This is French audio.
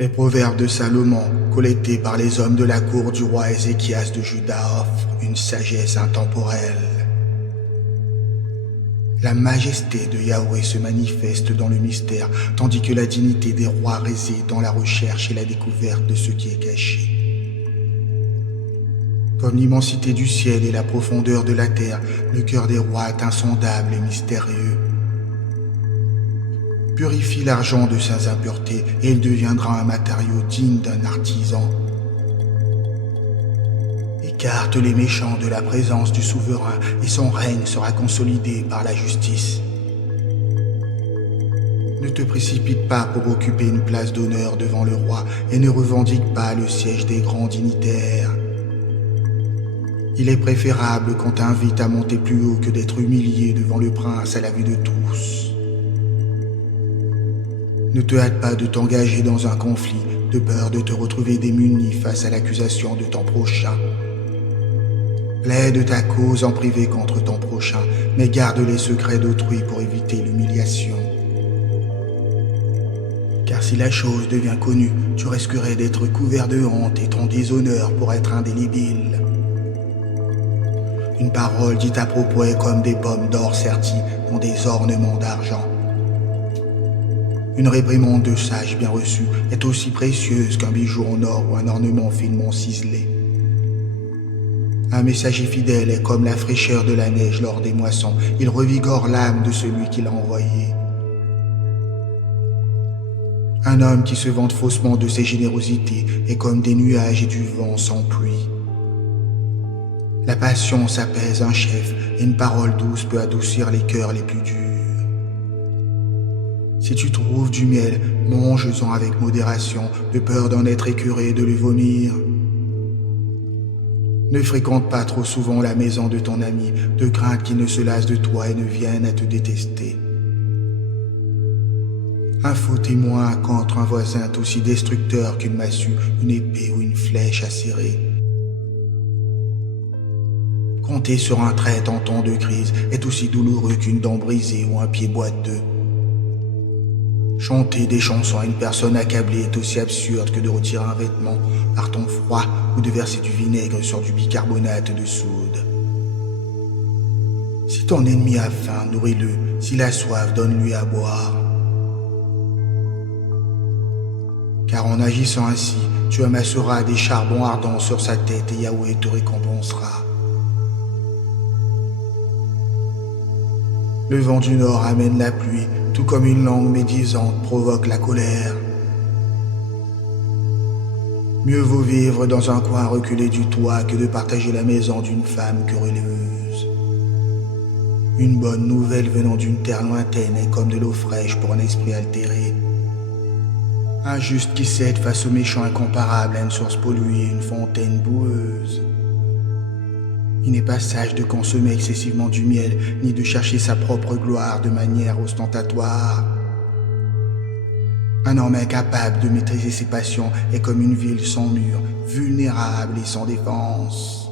Les proverbes de Salomon, collectés par les hommes de la cour du roi Ézéchias de Juda, offrent une sagesse intemporelle. La majesté de Yahweh se manifeste dans le mystère, tandis que la dignité des rois réside dans la recherche et la découverte de ce qui est caché. Comme l'immensité du ciel et la profondeur de la terre, le cœur des rois est insondable et mystérieux. Purifie l'argent de ses impuretés et il deviendra un matériau digne d'un artisan. Écarte les méchants de la présence du souverain et son règne sera consolidé par la justice. Ne te précipite pas pour occuper une place d'honneur devant le roi et ne revendique pas le siège des grands dignitaires. Il est préférable qu'on t'invite à monter plus haut que d'être humilié devant le prince à la vue de tous. Ne te hâte pas de t'engager dans un conflit, de peur de te retrouver démuni face à l'accusation de ton prochain. Plaide ta cause en privé contre ton prochain, mais garde les secrets d'autrui pour éviter l'humiliation. Car si la chose devient connue, tu risquerais d'être couvert de honte et ton déshonneur pourrait être indélébile. Une parole dite à propos est comme des pommes d'or serties ont des ornements d'argent. Une réprimande de sage bien reçue est aussi précieuse qu'un bijou en or ou un ornement finement ciselé. Un messager fidèle est comme la fraîcheur de la neige lors des moissons, il revigore l'âme de celui qui l'a envoyé. Un homme qui se vante faussement de ses générosités est comme des nuages et du vent sans pluie. La passion s'apaise un chef et une parole douce peut adoucir les cœurs les plus durs. Si tu trouves du miel, mange-en avec modération, de peur d'en être écœuré et de le vomir. Ne fréquente pas trop souvent la maison de ton ami, de crainte qu'il ne se lasse de toi et ne vienne à te détester. Un faux témoin contre un voisin est aussi destructeur qu'une massue, une épée ou une flèche acérée. Compter sur un trait en temps de crise est aussi douloureux qu'une dent brisée ou un pied boiteux. Chanter des chansons à une personne accablée est aussi absurde que de retirer un vêtement par ton froid ou de verser du vinaigre sur du bicarbonate de soude. Si ton ennemi a faim, nourris-le. S'il a soif, donne-lui à boire. Car en agissant ainsi, tu amasseras des charbons ardents sur sa tête et Yahweh te récompensera. Le vent du nord amène la pluie, tout comme une langue médisante provoque la colère. Mieux vaut vivre dans un coin reculé du toit que de partager la maison d'une femme querelleuse. Une bonne nouvelle venant d'une terre lointaine est comme de l'eau fraîche pour un esprit altéré. Un juste qui cède face au méchant incomparable à une source polluée, une fontaine boueuse. Il n'est pas sage de consommer excessivement du miel, ni de chercher sa propre gloire de manière ostentatoire. Un homme incapable de maîtriser ses passions est comme une ville sans mur, vulnérable et sans défense.